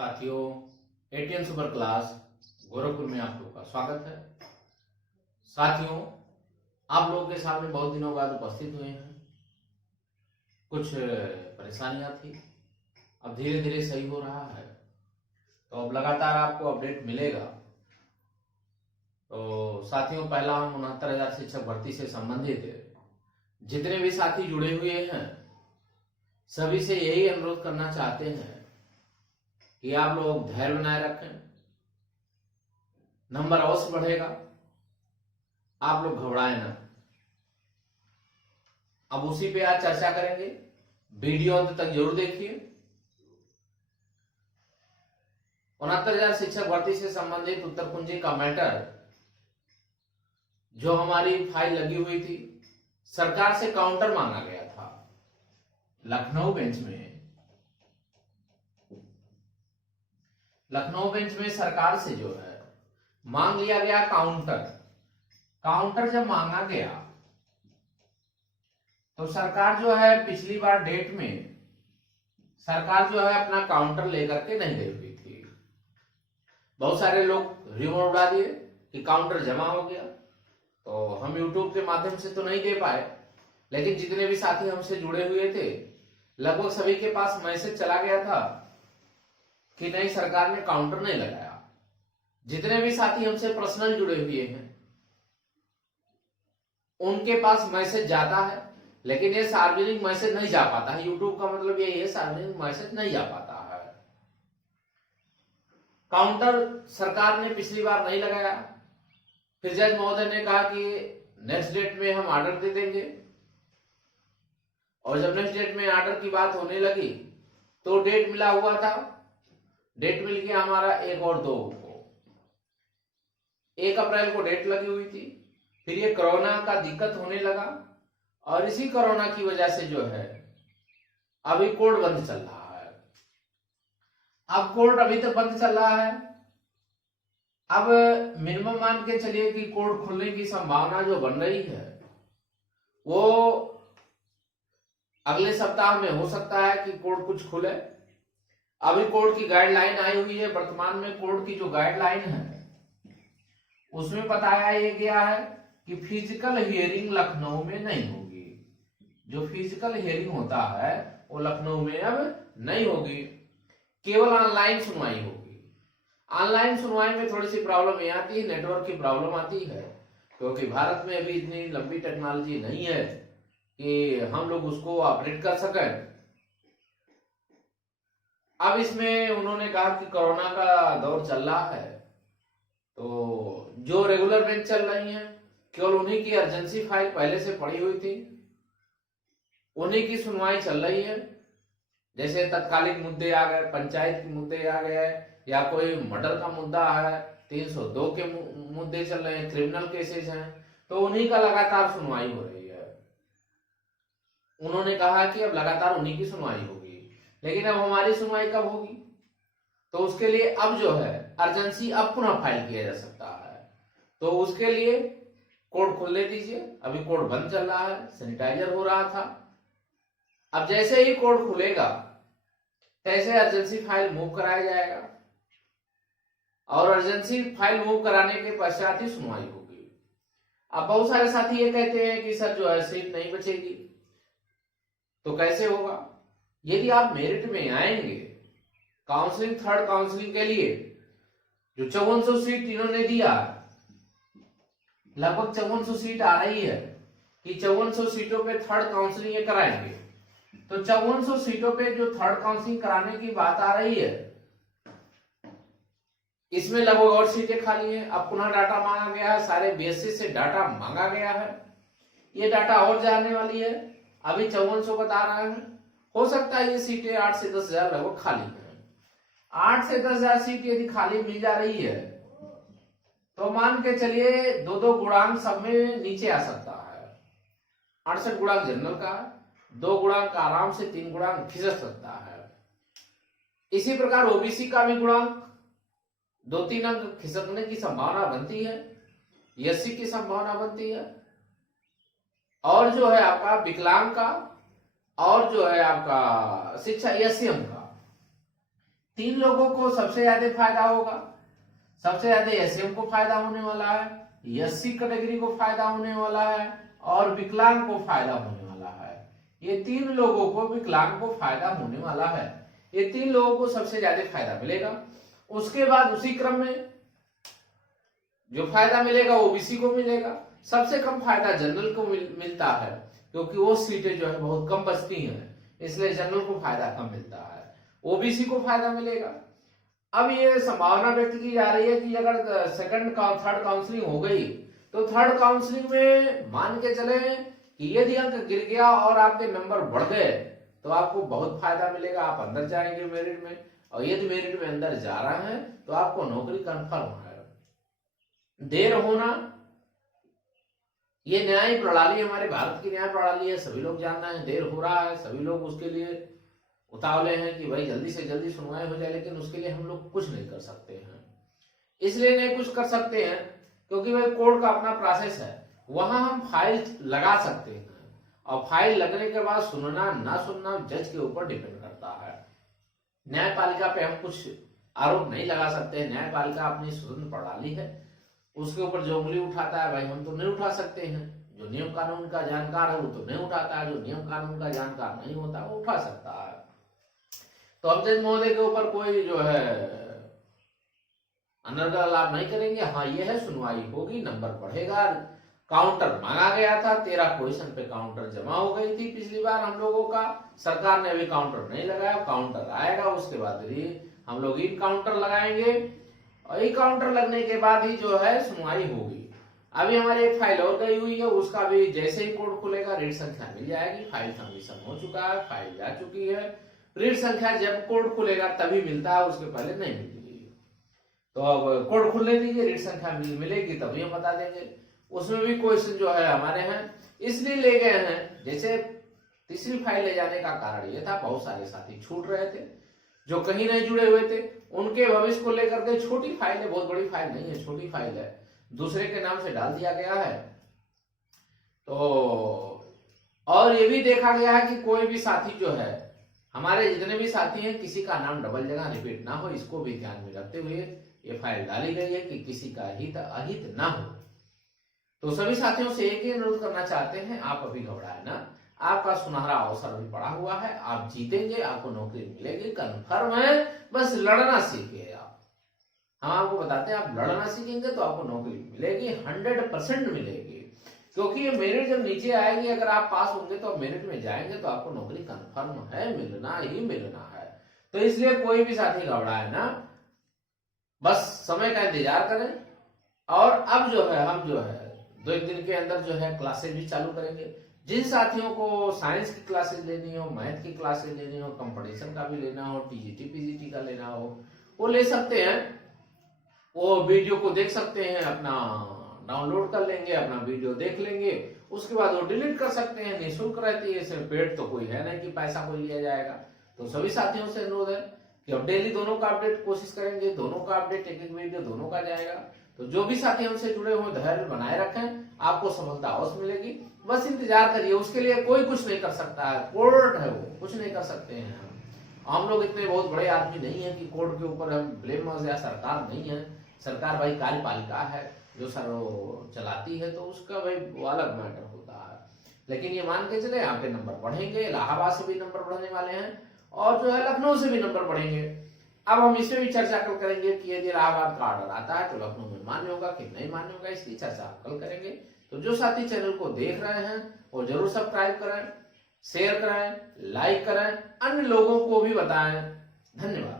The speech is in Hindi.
साथियों, एटीएन सुपर क्लास गोरखपुर में आप लोगों का स्वागत है। साथियों, आप लोगों के सामने बहुत दिनों बाद उपस्थित हुए हैं। कुछ परेशानियां थी, अब धीरे धीरे सही हो रहा है, तो अब लगातार आपको अपडेट मिलेगा। तो साथियों, पहला हम 69,000 शिक्षक भर्ती से संबंधित जितने भी साथी जुड़े हुए हैं सभी से यही अनुरोध करना चाहते हैं कि आप लोग धैर्य बनाए रखें। नंबर अवश्य बढ़ेगा, आप लोग घबराएं ना। अब उसी पे आज चर्चा करेंगे, वीडियो अंत तक जरूर देखिए। 69,000 शिक्षक भर्ती से संबंधित उत्तर कुंजी का मैटर जो हमारी फाइल लगी हुई थी, सरकार से काउंटर मांगा गया था। लखनऊ बेंच में सरकार से जो है मांग लिया गया काउंटर जब मांगा गया तो सरकार जो है पिछली बार डेट में सरकार जो है अपना काउंटर लेकर के नहीं गई हुई थी। बहुत सारे लोग रिमोट उड़ा दिए कि काउंटर जमा हो गया, तो हम यूट्यूब के माध्यम से तो नहीं दे पाए, लेकिन जितने भी साथी हमसे जुड़े हुए थे लगभग सभी के पास मैसेज चला गया था कि नहीं, सरकार ने काउंटर नहीं लगाया। जितने भी साथी हमसे पर्सनल जुड़े हुए हैं उनके पास मैसेज जाता है, लेकिन ये सार्वजनिक मैसेज नहीं जा पाता है। यूट्यूब का मतलब यही है, सार्वजनिक मैसेज नहीं जा पाता है। काउंटर सरकार ने पिछली बार नहीं लगाया। फिर जज महोदय ने कहा कि नेक्स्ट डेट में हम ऑर्डर दे देंगे, और जब नेक्स्ट डेट में ऑर्डर की बात होने लगी तो डेट मिला हुआ था। डेट मिल गया हमारा 1 और 2 को। 1 अप्रैल को डेट लगी हुई थी। फिर ये कोरोना का दिक्कत होने लगा, और इसी कोरोना की वजह से जो है अभी कोर्ट बंद चल रहा है। अब कोर्ट अभी तक बंद चल रहा है। अब मिनिमम मान के चलिए कि कोर्ट खुलने की संभावना जो बन रही है वो अगले सप्ताह में हो सकता है कि कोर्ट कुछ खुले। अभी कोर्ट की गाइडलाइन आई हुई है। वर्तमान में कोर्ट की जो गाइडलाइन है उसमें बताया ये गया है कि फिजिकल हियरिंग लखनऊ में नहीं होगी। जो फिजिकल हियरिंग होता है वो लखनऊ में अब नहीं होगी, केवल ऑनलाइन सुनवाई होगी। ऑनलाइन सुनवाई में थोड़ी सी प्रॉब्लम ये आती है, नेटवर्क की प्रॉब्लम आती है, क्योंकि भारत में अभी इतनी लंबी टेक्नोलॉजी नहीं है कि हम लोग उसको ऑपरेट कर सकें। अब इसमें उन्होंने कहा कि कोरोना का दौर चल रहा है, तो जो रेगुलर बेंच चल रही हैं केवल उन्हीं की अर्जेंसी फाइल पहले से पड़ी हुई थी, उन्हीं की सुनवाई चल रही है। जैसे तत्कालिक मुद्दे आ गए, पंचायत के मुद्दे आ गए, या कोई मर्डर का मुद्दा है, 302 के मुद्दे चल रहे हैं, क्रिमिनल केसेस हैं, तो उन्हीं का लगातार सुनवाई हो रही है। उन्होंने कहा कि अब लगातार उन्हीं की सुनवाई होगी। लेकिन अब हमारी सुनवाई कब होगी, तो उसके लिए अब जो है अर्जेंसी अब पुनः फाइल किया जा सकता है। तो उसके लिए कोर्ट खोलने दीजिए। अभी कोर्ट बंद चल रहा है, सैनिटाइजर हो रहा था। अब जैसे ही कोर्ट खुलेगा तैसे अर्जेंसी फाइल मूव कराया जाएगा, और अर्जेंसी फाइल मूव कराने के पश्चात ही सुनवाई होगी। अब बहुत सारे साथी ये कहते हैं कि सर जो है सीट नहीं बचेगी, तो कैसे होगा? यदि आप मेरिट में आएंगे काउंसलिंग, थर्ड काउंसलिंग के लिए जो 5400 सीट इन्होंने दिया, लगभग 5400 सीट आ रही है कि 5400 सीटों पे थर्ड काउंसलिंग ये कराएंगे। तो 5400 सीटों पे जो थर्ड काउंसलिंग कराने की बात आ रही है, इसमें लगभग और सीटें खाली हैं। अब पुनः डाटा मांगा गया है, सारे बीएससी से डाटा मांगा गया है। ये डाटा और जाने वाली है। अभी 5400 बता रहे हैं, हो सकता है ये सीटें 8 से 10 हजार लगभग खाली हैं। 8 से 10 हजार सीट यदि खाली मिल जा रही है तो मान के चलिए 2-2 गुणांक सब में नीचे आ सकता है। 68 गुणांक जनरल का, 2 गुणांक आराम से 3 गुणांक खिसक सकता है। इसी प्रकार ओबीसी का भी गुणांक 2-3 अंक खिसकने की संभावना बनती है, एससी की संभावना बनती है, और जो है आपका विकलांग का, और जो है आपका शिक्षा एससीएम का, 3 लोगों को सबसे ज्यादा फायदा होगा। सबसे ज्यादा एसएम को फायदा होने वाला है, एससी कैटेगरी को फायदा होने वाला है और विकलांग को फायदा होने वाला है। ये 3 लोगों को, विकलांग को फायदा होने वाला है। ये 3 लोगों को सबसे ज्यादा फायदा मिलेगा। उसके बाद उसी क्रम में जो फायदा मिलेगा ओबीसी को मिलेगा। सबसे कम फायदा जनरल को मिलता है, क्योंकि वो सीटें जो है बहुत कम बचती हैं, इसलिए जनरल को फायदा कम मिलता है। ओबीसी को फायदा मिलेगा। अब ये संभावना व्यक्त की जा रही है कि अगर सेकंड थर्ड काउंसलिंग हो गई तो थर्ड काउंसलिंग में मान के चले कि यदि अंक गिर गया और आपके नंबर बढ़ गए तो आपको बहुत फायदा मिलेगा, आप अंदर जाएंगे मेरिट में। और यदि मेरिट में अंदर जा रहे हैं तो आपको नौकरी कंफर्म है। देर होना, ये न्याय प्रणाली हमारे भारत की न्याय प्रणाली है, सभी लोग जानना है। देर हो रहा है, सभी लोग उसके लिए उतावले हैं कि भाई जल्दी से जल्दी सुनवाई हो जाए, लेकिन उसके लिए हम लोग कुछ नहीं कर सकते हैं। इसलिए नहीं कुछ कर सकते हैं क्योंकि भाई कोर्ट का अपना प्रोसेस है, वहां हम फाइल लगा सकते हैं और फाइल लगने के बाद सुनना ना सुनना जज के ऊपर डिपेंड करता है। न्यायपालिका पे हम कुछ आरोप नहीं लगा सकते। न्यायपालिका अपनी स्वतंत्र प्रणाली है, उसके ऊपर जो उंगली उठाता है भाई हम तो नहीं उठा सकते हैं। जो नियम कानून का जानकार है वो तो नहीं उठाता है, जो नियम कानून का जानकार नहीं होता वो उठा सकता है। तो हम जज महोदय के ऊपर कोई जो है अनर्गल लाभ नहीं करेंगे। हाँ ये है, सुनवाई होगी, नंबर बढ़ेगा। काउंटर मांगा गया था, 13 पोजीशन पे काउंटर जमा हो गई थी पिछली बार हम लोगों का। सरकार ने अभी काउंटर नहीं लगाया, काउंटर आएगा उसके बाद हम लोग इन काउंटर लगाएंगे और ये काउंटर लगने के बाद ही जो है सुनवाई होगी। अभी हमारी एक फाइल और गई हुई है, उसका भी जैसे ही कोर्ट खुलेगा रीट संख्या मिल जाएगी। फाइल सबमिशन हो चुका है, फाइल जा चुकी है। रीट संख्या जब कोर्ट खुलेगा तभी मिलता है, उसके पहले नहीं मिलती। तो अब कोर्ट खुलने दीजिए, रीट संख्या मिलेगी तभी हम बता देंगे। उसमें भी क्वेश्चन जो है हमारे हैं इसलिए ले गए हैं, जैसे तीसरी फाइल ले जाने का कारण ये था बहुत सारे साथी छूट रहे थे जो कहीं नहीं जुड़े हुए थे, उनके भविष्य को लेकर के छोटी फाइल है, बहुत बड़ी फाइल नहीं है, छोटी फाइल है, दूसरे के नाम से डाल दिया गया है। तो और ये भी देखा गया है कि कोई भी साथी जो है, हमारे जितने भी साथी हैं, किसी का नाम डबल जगह रिपीट ना हो, इसको भी ध्यान में रखते हुए ये फाइल डाली गई है कि किसी का हित अहित ना हो। तो सभी साथियों से एक ही अनुरोध करना चाहते हैं, आप अभी घबराए ना, आपका सुनहरा अवसर अभी पड़ा हुआ है, आप जीतेंगे, आपको नौकरी मिलेगी, कंफर्म है। बस लड़ना सीखिए आप। हम आपको बताते हैं आप लड़ना सीखेंगे तो आपको नौकरी मिलेगी, 100% मिलेगी। क्योंकि ये मेरिट जब नीचे आएगी, अगर आप पास होंगे तो आप मेरिट में जाएंगे तो आपको नौकरी कंफर्म है, मिलना ही मिलना है। तो इसलिए कोई भी साथी घबराए ना, बस समय का इंतजार करें। और अब जो है हम जो है 2 दिन के अंदर जो है क्लासेज भी चालू करेंगे। जिन साथियों को साइंस की क्लासेज लेनी हो, मैथ की क्लासेज लेनी हो, कंपटीशन का भी लेना हो, टीजीटी पीजीटी का लेना हो, वो ले सकते हैं। वो वीडियो को देख सकते हैं, अपना डाउनलोड कर लेंगे, अपना वीडियो देख लेंगे, उसके बाद वो डिलीट कर सकते हैं, निःशुल्क रहती है, इसमें पेड तो कोई है नहीं कि पैसा कोई लिया जाएगा। तो सभी साथियों से अनुरोध है कि अब डेली दोनों का अपडेट कोशिश करेंगे, दोनों का अपडेट, एक एक वीडियो दोनों का जाएगा। तो जो भी साथी हमसे जुड़े हुए धैर्य बनाए रखें, आपको सफलता अवश्य मिलेगी। बस इंतजार करिए, उसके लिए कोई कुछ नहीं कर सकता है, कोर्ट है वो कुछ नहीं कर सकते हैं। हम लोग इतने बहुत बड़े आदमी नहीं है कि कोर्ट के ऊपर हम ब्लेम, या सरकार नहीं है। सरकार भाई कार्यपालिका है जो सर चलाती है, तो उसका भाई वो अलग मैटर होता है। लेकिन ये मान के चले आपके नंबर बढ़ेंगे, इलाहाबाद से भी नंबर बढ़ने वाले हैं और जो है लखनऊ से भी नंबर बढ़ेंगे। अब हम इसमें भी चर्चा कल करेंगे कि यदि इलाहाबाद का ऑर्डर आता है तो लखनऊ में मान्य होगा कि नहीं मान्य होगा, इसकी चर्चा कल करेंगे। तो जो साथी चैनल को देख रहे हैं वो जरूर सब्सक्राइब करें, शेयर करें, लाइक करें, अन्य लोगों को भी बताएं। धन्यवाद।